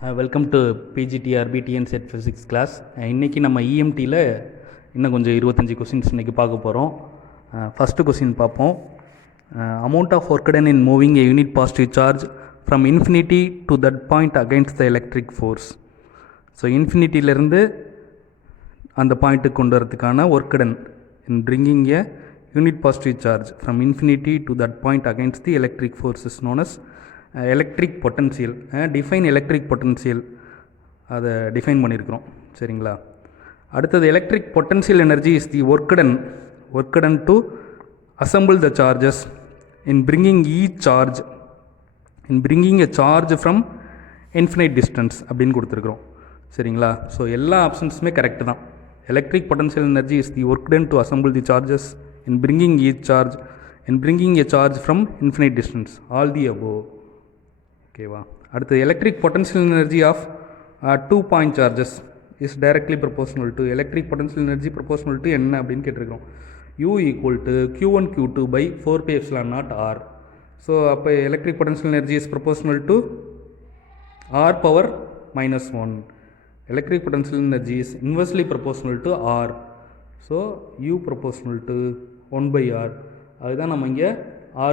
Welcome to PGTR BTN SET physics class. இன்றைக்கி நம்ம இஎம்டியில் இன்னும் கொஞ்சம் 25 கொஸ்டின்ஸ் இன்றைக்கி பார்க்க போகிறோம். ஃபஸ்ட்டு கொஸ்டின் பார்ப்போம். Amount of work done in moving a unit positive charge from infinity to that point against the electric force. So இன்ஃபினிட்டியிலேருந்து அந்த பாயிண்ட்டுக்கு கொண்டு வரதுக்கான work done in bringing a unit positive charge from infinity to that point against the electric force is known as electric potential. Define electric potential அதை define பண்ணியிருக்கிறோம். சரிங்களா? அடுத்தது electric potential energy is the work done to assemble the charges in bringing a charge from infinite distance அப்படின்னு கொடுத்துருக்குறோம். சரிங்களா? So எல்லா ஆப்ஷன்ஸுமே correct தான். Electric potential energy is the work done to assemble the charges in bringing a charge from infinite distance, all the above. ஓகேவா? அடுத்து electric potential energy of 2 point charges is directly proportional to electric potential energy proportional to என்ன அப்படின்னு கேட்டிருக்கோம். U equal to Q1 Q2 by 4 pi epsilon naught R. So அப்போ electric potential energy is proportional to R power minus 1. Electric potential energy is inversely proportional to R. So U proportional to 1 by R. அதுதான் நம்ம இங்கே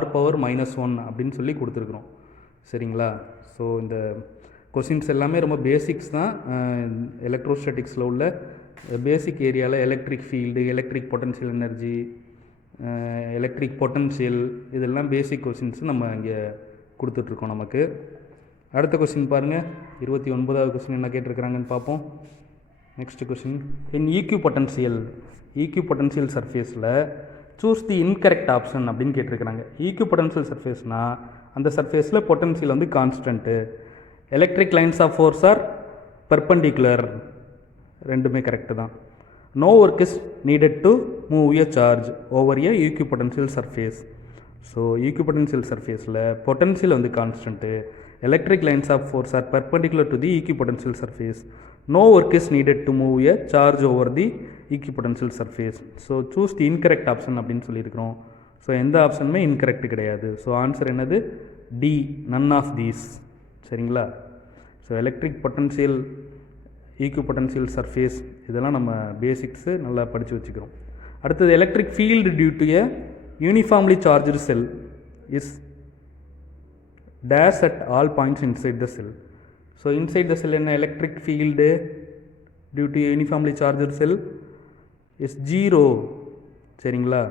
R power minus 1 அப்படின்னு சொல்லி கொடுத்துருக்குறோம். சரிங்களா? So இந்த questions எல்லாமே ரொம்ப பேசிக்ஸ் தான். எலக்ட்ரோஸ்டாட்டிக்ஸில் உள்ள பேசிக் ஏரியாவில் electric field, electric potential energy, electric potential, இதெல்லாம் பேசிக் கொஸ்டின்ஸ் நம்ம இங்கே கொடுத்துட்ருக்கோம். நமக்கு அடுத்த கொஸ்டின் பாருங்கள். 29வது கொஸ்டின் என்ன கேட்டிருக்கிறாங்கன்னு பார்ப்போம். Next question, in equipotential சர்ஃபேஸில் சூஸ் தி இன்கரெக்ட் ஆப்ஷன் அப்படின்னு கேட்டிருக்கிறாங்க. ஈக்யூ பொட்டன்ஷியல் சர்ஃபேஸ்னால் அந்த சர்ஃபேஸில் பொட்டன்ஷியல் வந்து constant. Electric lines of force are perpendicular, ரெண்டுமே கரெக்டு தான். No work is needed to move a charge over a equipotential surface. So equipotential சர்ஃபேஸில் potential வந்து constant. Electric lines of force are perpendicular to the equipotential surface. No work is needed to move a charge over the equipotential surface. So choose the incorrect option அப்படின்னு சொல்லியிருக்கிறோம். So எந்த ஆப்ஷனுமே incorrect கிடையாது. So answer என்னது? D, none of these. சரிங்களா? So electric potential, equipotential surface, இதெல்லாம் நம்ம basics நல்லா படித்து வச்சுக்கிறோம். அடுத்தது electric field due to a uniformly charged shell is dash at all points inside the shell. So inside the shell என்ன? Electric field due to uniformly charged shell is 0. சரிங்களா?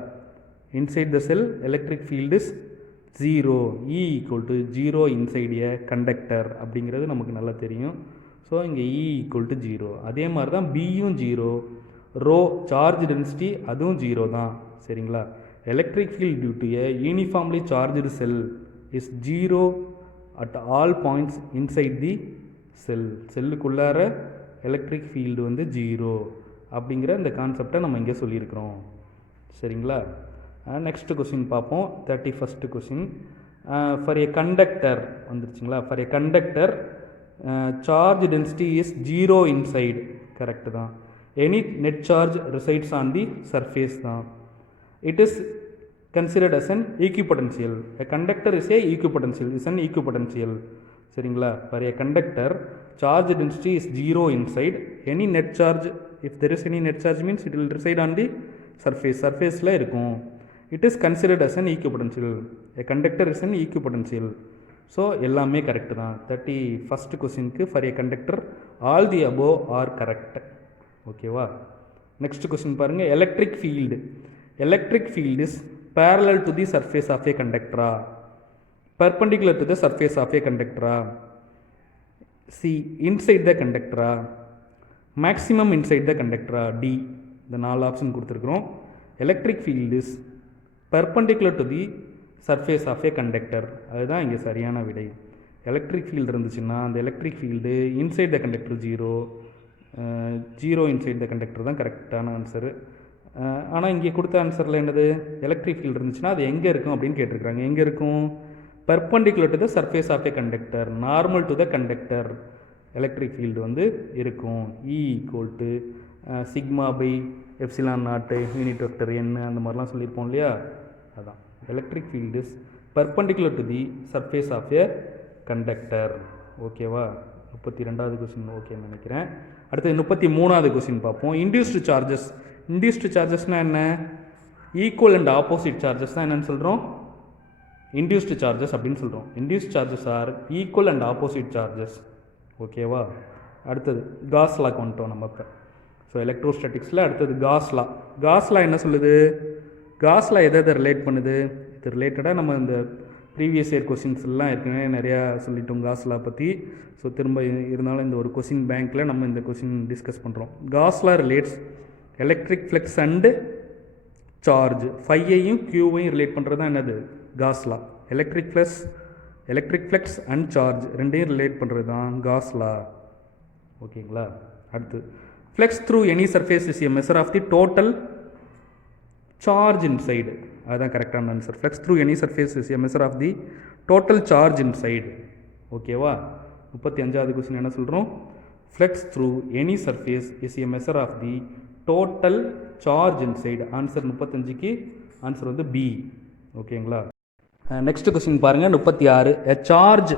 inside the cell electric field is 0. E equal to 0 inside a conductor அப்படிங்கிறது நமக்கு நல்லா தெரியும். So இங்கே E equal to 0. அதே மாதிரி தான் Bயும் 0. ரோ சார்ஜ் டென்சிட்டி அதுவும் 0 தான். சரிங்களா? Electric field due to a uniformly charged shell is 0 at all points inside the shell. செல்லுக்குள்ளார எலக்ட்ரிக் ஃபீல்டு வந்து 0 அப்படிங்கிற இந்த கான்செப்டை நம்ம இங்கே சொல்லியிருக்கிறோம். சரிங்களா? நெக்ஸ்ட் கொஸ்டின் பார்ப்போம். 31st question. For a conductor வந்துருச்சுங்களா? For a conductor charge density is 0 inside. Correct தான். Any net charge resides on the surface தான். It is considered as an equipotential. A conductor is a equipotential, is an equipotential. சரிங்களா? For a conductor charge density is 0 inside. Any net charge, if there is any net charge means it will reside on the சர்ஃபேஸில் இருக்கும். It is considered as an equipotential. A conductor is an equipotential. So எல்லாமே correct தான். 31st கொஸ்டினுக்கு for a conductor all the above are correct. ஓகேவா? Next question பாருங்கள். Electric field is parallel to the surface of a conductor, perpendicular to the surface of a conductor, C inside the conductor, maximum inside the conductor, D. இந்த 4 option கொடுத்துருக்குறோம். Electric field is perpendicular to the surface of a conductor. அதுதான் இங்கே சரியான விடை. Electric field இருந்துச்சுன்னா அந்த electric field inside the conductor 0 inside the conductor தான் கரெக்டான ஆன்சரு. ஆனால் இங்கே கொடுத்த ஆன்சரில் என்னது? எலக்ட்ரிக் ஃபீல்டு இருந்துச்சுன்னா அது எங்கே இருக்கும் அப்படின்னு கேட்டிருக்கிறாங்க. எங்கே இருக்கும்? perpendicular to the surface of a conductor, normal to the conductor electric field வந்து இருக்கும். E equal to sigma by epsilon naught unit vector n அந்த மாதிரிலாம் சொல்லியிருப்போம் இல்லையா? அதான் electric field is perpendicular to the surface of a conductor. ஓகேவா? 32வது question ஓகேன்னு நினைக்கிறேன். அடுத்து 33வது கொஸ்டின் பார்ப்போம். Induced charges. இன்டியூஸ்டு சார்ஜஸ்னால் என்ன? ஈக்குவல் அண்ட் ஆப்போசிட் சார்ஜஸ் தான் என்னென்னு சொல்கிறோம்? இன்டியூஸ்டு சார்ஜஸ் அப்படின்னு சொல்கிறோம். Induced charges are equal and opposite charges. ஓகேவா? அடுத்தது காஸ் லாக்கு வந்துட்டோம் நம்ம இப்போ. ஸோ எலக்ட்ரோஸ்டாட்டிக்ஸில் அடுத்தது காஸ் லா. காஸ் லா என்ன சொல்லுது? காஸ் லா எதை ரிலேட் பண்ணுது? இது ரிலேட்டடாக நம்ம இந்த ப்ரீவியஸ் இயர் கொஸ்டின்ஸ்லாம் ஏற்கனவே நிறையா சொல்லிட்டோம் காஸ் லா பற்றி. ஸோ திரும்ப இருந்தாலும் இந்த ஒரு கொஸ்டின் பேங்க்கில் நம்ம இந்த கொஸ்டின் டிஸ்கஸ் பண்ணுறோம். Gauss law relates electric flux and charge. ஃபையையும் கியூவையும் ரிலேட் பண்ணுறது தான் என்னது? Gauss law. Electric flux and charge ரெண்டையும் ரிலேட் பண்ணுறது தான் காஸ் லா. ஓகேங்களா? அடுத்து flux through any surface is a measure of the total charge inside. அதுதான் கரெக்டான answer. Flux through any surface is a measure of the total charge inside. ஓகேவா? 35வது question என்ன சொல்கிறோம்? Flux through any surface is a measure of the total charge inside. Answer 35க்கு answer வந்து B. ஓகேங்களா? Next question பாருங்கள் 36. A charge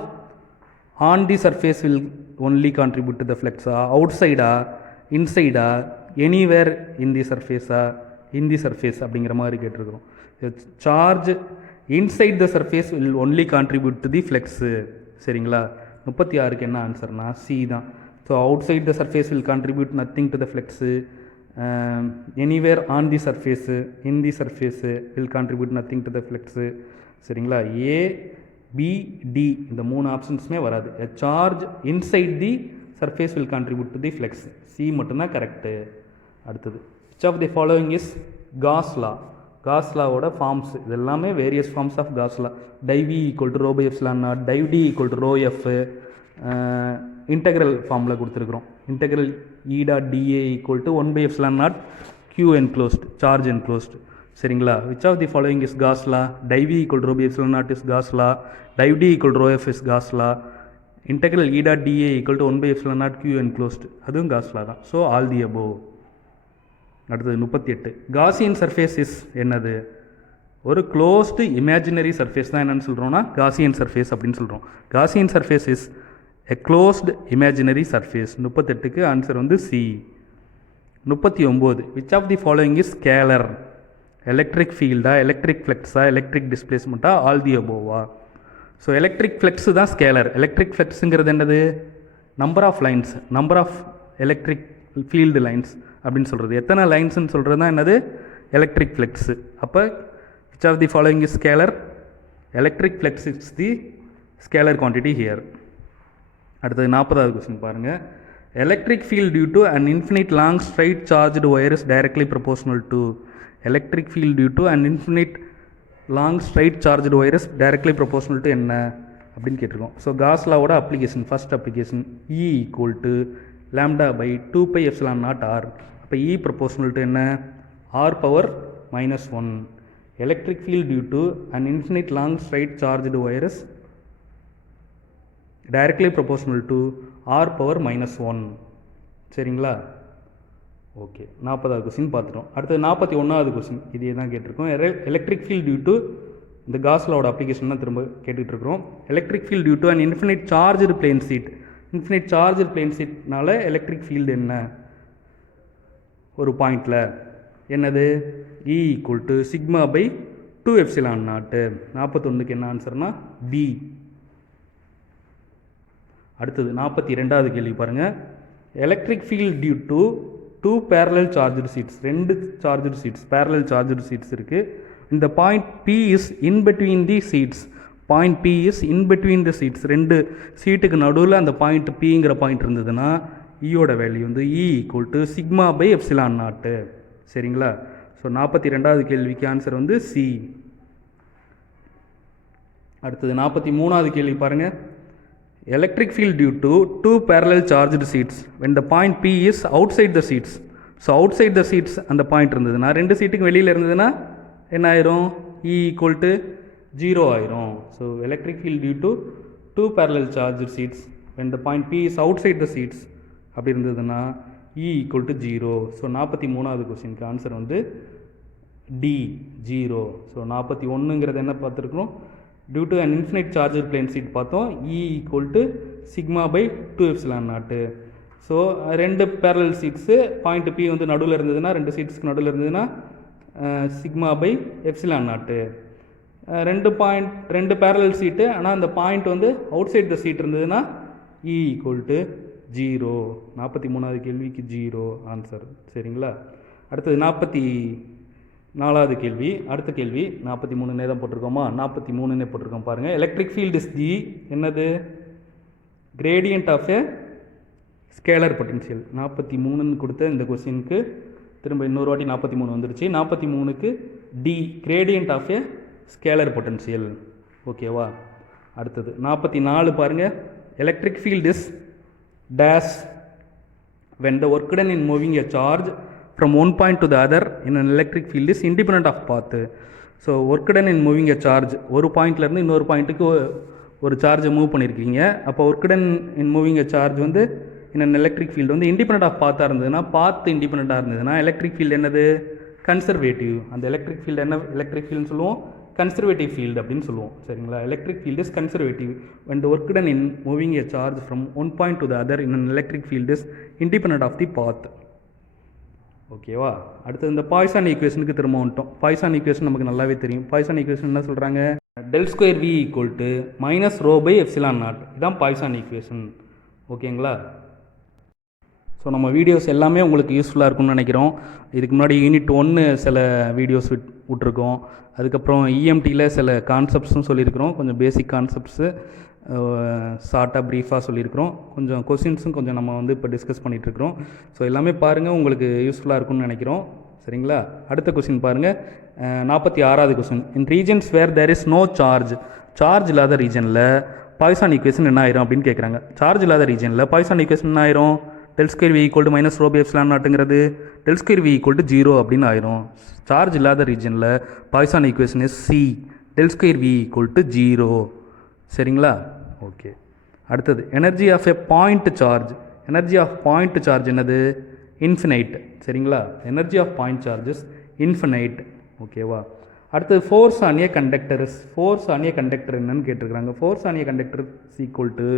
on the surface will only contribute to the ஃப்ளக்ஸா, அவுட் சைடா, இன்சைடா, எனிவேர் இன் தி சர்ஃபேஸா, இன் தி சர்ஃபேஸ் அப்படிங்கிற மாதிரி கேட்டிருக்கிறோம். Charge inside the surface will only contribute to the flux. சரிங்களா? 36க்கு என்ன ஆன்சர்னா சி தான். So outside the surface will contribute nothing to the flux. Anywhere on the surface, in the surface will contribute nothing to the flux. சரிங்களா? A B D இந்த 3 ஆப்ஷன்ஸுமே வராது. A charge inside the surface will contribute to the flux. C மட்டும்தான் correct. அடுத்தது which of the following is Gauss law. Gauss லாவோட forms இது எல்லாமே various forms of Gauss law. Div equal to rho by epsilon naught, div D equal to rho F, integral ஃபார்மில் கொடுத்துருக்குறோம். Integral E dot DA equal to 1 by epsilon naught Q enclosed, charge enclosed. சரிங்களா? which of the following is Gauss law? Div equal to rho by epsilon naught is Gauss law, div D equal to rho F is Gauss law, integral E dot DA equal to 1 by epsilon naught Q enclosed, அதுவும் Gauss law தான். So all the above. அடுத்தது 38. Gaussian surface is என்னது? ஒரு closed imaginary surface தான் என்னென்னு சொல்கிறோன்னா Gaussian surface அப்படின்னு சொல்கிறோம். Gaussian surface is a closed imaginary surface. 38க்கு ஆன்சர் வந்து C. 39. Which of the following is scalar? Electric ஃபீல்டா, எலக்ட்ரிக் ஃப்ளெக்ஸா, எலக்ட்ரிக் டிஸ்பிளேஸ்மெண்ட்டா, ஆல் தி அபோவா? ஸோ எலக்ட்ரிக் ஃப்ளெக்ஸு தான் ஸ்கேலர். எலக்ட்ரிக் ஃப்ளெக்ஸுங்கிறது என்னது? Number of lines, number of electric field lines அப்படின்னு சொல்கிறது. எத்தனை லைன்ஸ்ன்னு சொல்கிறது தான் என்னது? Electric flux. அப்போ which of the following is scalar? Electric flux is the scalar quantity here. அடுத்தது 40வது கொஸ்டின் பாருங்கள். Electric field due to an infinite long straight charged wire is directly proportional to. Electric field due to an infinite long straight charged wire is directly proportional to என்ன அப்படின்னு கேட்டிருக்கோம். So Gauss லாவோட application, first application E equal to lambda by 2 pi epsilon naught r. அப்போ E proportional to என்ன? R power minus 1. Electric field due to an infinite long straight charged wire is directly proportional to R power minus 1. சரிங்களா? Okay. 40வது question பார்த்துட்டோம். அடுத்தது 41வது question இதே தான் கேட்டிருக்கோம். Electric field due to இந்த காஸ்லாவோட application தான் திரும்ப கேட்டுட்டு இருக்கிறோம். Electric field due to an infinite charged plane sheet. Infinite charge plane சீட்னால எலக்ட்ரிக் ஃபீல்டு என்ன? ஒரு பாயிண்டில் என்னது? E equal to sigma by 2 epsilon naught. 41க்கு என்ன ஆன்சர்னா பி. அடுத்தது 42வது கேள்வி பாருங்கள். Electric field due to 2 parallel charged sheets. 2 charged sheets, parallel charged sheets இருக்குது. இந்த point P is in between the sheets. Point P is in between the sheets. 2 சீட்டுக்கு நடுவில் அந்த பாயிண்ட் Pங்கிற பாயிண்ட் இருந்ததுன்னா ஈயோட வேல்யூ வந்து E equal to sigma by epsilon naught. சரிங்களா? ஸோ 42வது கேள்விக்கு ஆன்சர் வந்து சி. அடுத்தது 43வது கேள்வி பாருங்கள். Electric field due to 2 parallel charged sheets when the point P is outside the seats. So outside the sheets அந்த point இருந்ததுன்னா 2 சீட்டுக்கு வெளியில் இருந்ததுன்னா என்ன ஆயிரும்? E ஈக்குவல் டு 0 ஆயிரும். So electric field due to 2 parallel charge sheets when the point P is outside the seats அப்படி இருந்ததுன்னா E ஈக்குவல் டு 0. ஸோ 43வது கொஸ்டினுக்கு ஆன்சர் வந்து டி 0. ஸோ 41ங்கிறது என்ன பார்த்துருக்கோம்? Due to an infinite charged plane sheet பார்த்தோம். E equal to sigma by 2 epsilon naught. So 2 parallel sheets point P வந்து நடுவில் இருந்ததுன்னா 2 சீட்ஸ்க்கு நடுவில் இருந்ததுன்னா சிக்மா பை எப்சிலான் நாட்டு. 2 பேரலல் சீட்டு ஆனால் அந்த பாயிண்ட் வந்து அவுட் சைட் த சீட் இருந்ததுன்னா இ ஈக்குவல் டு 0. 43வது கேள்விக்கு 0 ஆன்சர். சரிங்களா? அடுத்தது 44வது கேள்வி. அடுத்த கேள்வி 43னே தான் போட்டிருக்கோமா? 43னே போட்டிருக்கோம் பாருங்கள். எலக்ட்ரிக் ஃபீல்டு இஸ் தி என்னது? Gradient of a scalar potential. 43ன்னு கொடுத்த இந்த கொஸ்டினுக்கு திரும்ப இன்னொரு வாட்டி 43 வந்துருச்சு. 43க்கு D gradient of a scalar potential. ஓகேவா? அடுத்தது 44 பாருங்கள். Electric field is dash when the work done in moving a charge from one point to the other in an electric field is independent of path. So work done in moving a charge, ஒரு பாயிண்ட்லேருந்து இன்னொரு பாயிண்ட்டுக்கு ஒரு சார்ஜை move பண்ணியிருக்கீங்க. அப்போ work done in moving a charge வந்து இன் electric field வந்து இண்டிபெண்ட் ஆஃப் பாத்தாக இருந்ததுன்னா, பாத் இண்டிபெண்ட்டாக இருந்ததுன்னா எலக்ட்ரிக் ஃபீல்டு என்னது? கன்சர்வேட்டிவ். அந்த எலக்ட்ரிக் ஃபீல்டு என்ன எலக்ட்ரிக் ஃபீல்டுன்னு சொல்லுவோம்? கன்சர்வேட்டிவ் ஃபீல்டு அப்படின்னு சொல்லுவோம். சரிங்களா? Electric field is conservative when the work done in moving a charge from one point to the other in an electric field is independent of the path. ஓகேவா? அடுத்து இந்த Poisson ஈக்குவேஷனுக்கு திரும்ப வந்துட்டோம். Poisson equation நமக்கு நல்லாவே தெரியும். பாய்சான் ஈக்குவேஷன் என்ன சொல்கிறாங்க? del square v equal to minus rho by epsilon naught. இதுதான் பாய்சான் ஈக்குவேஷன். ஓகேங்களா? ஸோ நம்ம வீடியோஸ் எல்லாமே உங்களுக்கு யூஸ்ஃபுல்லாக இருக்கும்னு நினைக்கிறோம். இதுக்கு முன்னாடி யூனிட் 1 சில வீடியோஸ் விட்டுருக்கோம். அதுக்கப்புறம் இஎம்டியில் சில கான்செப்ட்ஸும் சொல்லியிருக்கிறோம். கொஞ்சம் பேசிக் கான்செப்ட்ஸு ஷார்ட்டாக ப்ரீஃபாக சொல்லியிருக்கிறோம். கொஞ்சம் கொஸ்டின்ஸும் கொஞ்சம் நம்ம வந்து இப்போ டிஸ்கஸ் பண்ணிகிட்ருக்கிறோம். ஸோ எல்லாமே பாருங்கள், உங்களுக்கு யூஸ்ஃபுல்லாக இருக்கும்னு நினைக்கிறோம். சரிங்களா? அடுத்த கொஸ்டின் பாருங்கள். 46வது question. In regions where there is no charge, charge இல்லாத ரீஜனில் பாய்சான் ஈக்குவேஷன் என்ன ஆயிரும் அப்படின்னு கேட்குறாங்க. சார்ஜ் இல்லாத ரீஜனில் பாய்சான் ஈக்குவேஷன் என்ன ஆயிரும்? del square v equal to minus rho by epsilon நாட்டுங்கிறது del square v equal to 0 அப்படின்னு ஆயிரும். சார்ஜ் இல்லாத ரீஜனில் Poisson equation is C del square v equal to 0. சரிங்களா? ஓகே. அடுத்தது energy of a point charge. Energy of point charge என்னது? Infinite. சரிங்களா? Energy of point charges infinite. ஓகேவா? அடுத்தது force on a conductor. Force on a conductor என்னன்னு கேட்டிருக்கிறாங்க. Force on a conductor equal to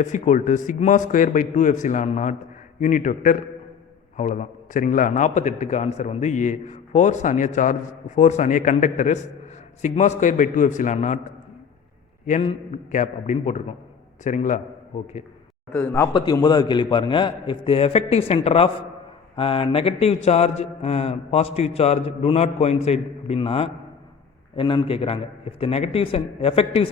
F equal to sigma square by 2 epsilon naught unit vector. அவ்வளோதான். சரிங்களா? 48க்கு answer வந்து A. Force on a charge, force on a conductor is sigma square by 2 epsilon naught N cap அப்படின்னு போட்டிருக்கோம். சரிங்களா? Okay. அடுத்தது 49வது கேள்வி பாருங்கள். If the effective centre of negative charge positive charge do not coincide அப்படின்னா என்னன்னு கேட்குறாங்க. If the effective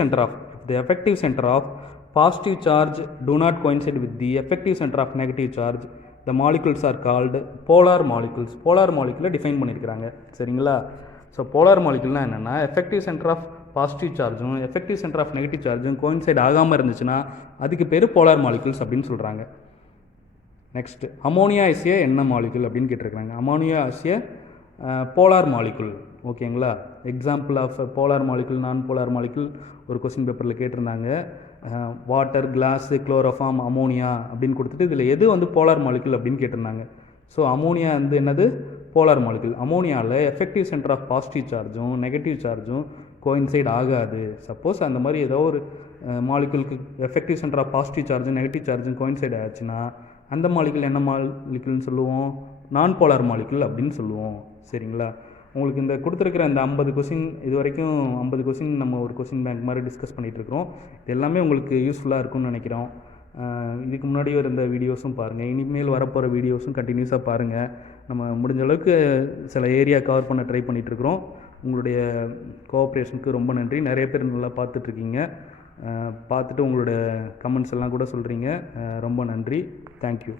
centre of positive charge do not coincide with the effective centre of negative charge the molecules are called polar molecules. Polar மாலிகுலை define பண்ணியிருக்கிறாங்க. சரிங்களா? So polar மாலிகுல்னால் என்னென்னா, effective centre of positive சார்ஜும் effective centre of negative சார்ஜும் coincide ஆகாமல் இருந்துச்சுன்னா அதுக்கு பேர் போலார் மாலிகுல்ஸ் அப்படின்னு சொல்கிறாங்க. நெக்ஸ்ட்டு அமோனியா இஸ் ஏ என்ன மாலிகுல் அப்படின்னு கேட்டிருக்காங்க. Ammonia is a polar molecule. ஓகேங்களா? எக்ஸாம்பிள் ஆஃப் போலார் மாலிகுல், நான் போலார் மாலிகுல் ஒரு கொஸ்டின் பேப்பரில் கேட்டிருந்தாங்க. வாட்டர், கிளாஸு, குளோரோஃபார்ம், அமோனியா அப்படின்னு கொடுத்துட்டு இதில் எது வந்து போலார் மாலிகுல் அப்படின்னு கேட்டிருந்தாங்க. ஸோ அமோனியா வந்து என்னது? Polar molecule. அமோனியாவில் எஃபெக்டிவ் சென்டர் ஆஃப் பாசிட்டிவ் சார்ஜும் நெகட்டிவ் சார்ஜும் கோயின்சைட் ஆகாது. சப்போஸ் அந்த மாதிரி ஏதோ ஒரு மாலிகுலுக்கு எஃபெக்டிவ் சென்டர் ஆஃப் பாசிட்டிவ் சார்ஜும் நெகட்டிவ் சார்ஜும் கோயின்சைட் ஆச்சுன்னா அந்த மாலிகுல் என்ன மாலிகுல்னு சொல்லுவோம்? நான் போலார் மாலிகுல் அப்படின்னு சொல்லுவோம். சரிங்களா? உங்களுக்கு இந்த கொடுத்துருக்கிற இந்த 50 கொஸ்டின், இது வரைக்கும் 50 கொஸ்டின் நம்ம ஒரு கொஸ்டின் பேங்க் மாதிரி டிஸ்கஸ் பண்ணிகிட்ருக்கிறோம். இது எல்லாமே உங்களுக்கு யூஸ்ஃபுல்லாக இருக்கும்னு நினைக்கிறோம். இதுக்கு முன்னாடி இருந்த வீடியோஸும் பாருங்கள், இனிமேல் வரப்போகிற வீடியோஸும் கண்டினியூஸாக பாருங்கள். நம்ம முடிஞ்ச அளவுக்கு சில ஏரியா கவர் பண்ண ட்ரை பண்ணிகிட்ருக்குறோம். உங்களுடைய கோஆப்ரேஷனுக்கு ரொம்ப நன்றி. நிறைய பேர் நல்லா பார்த்துட்ருக்கீங்க. பார்த்துட்டு உங்களோட கமெண்ட்ஸ் எல்லாம் கூட சொல்கிறீங்க. ரொம்ப நன்றி. தேங்க்யூ.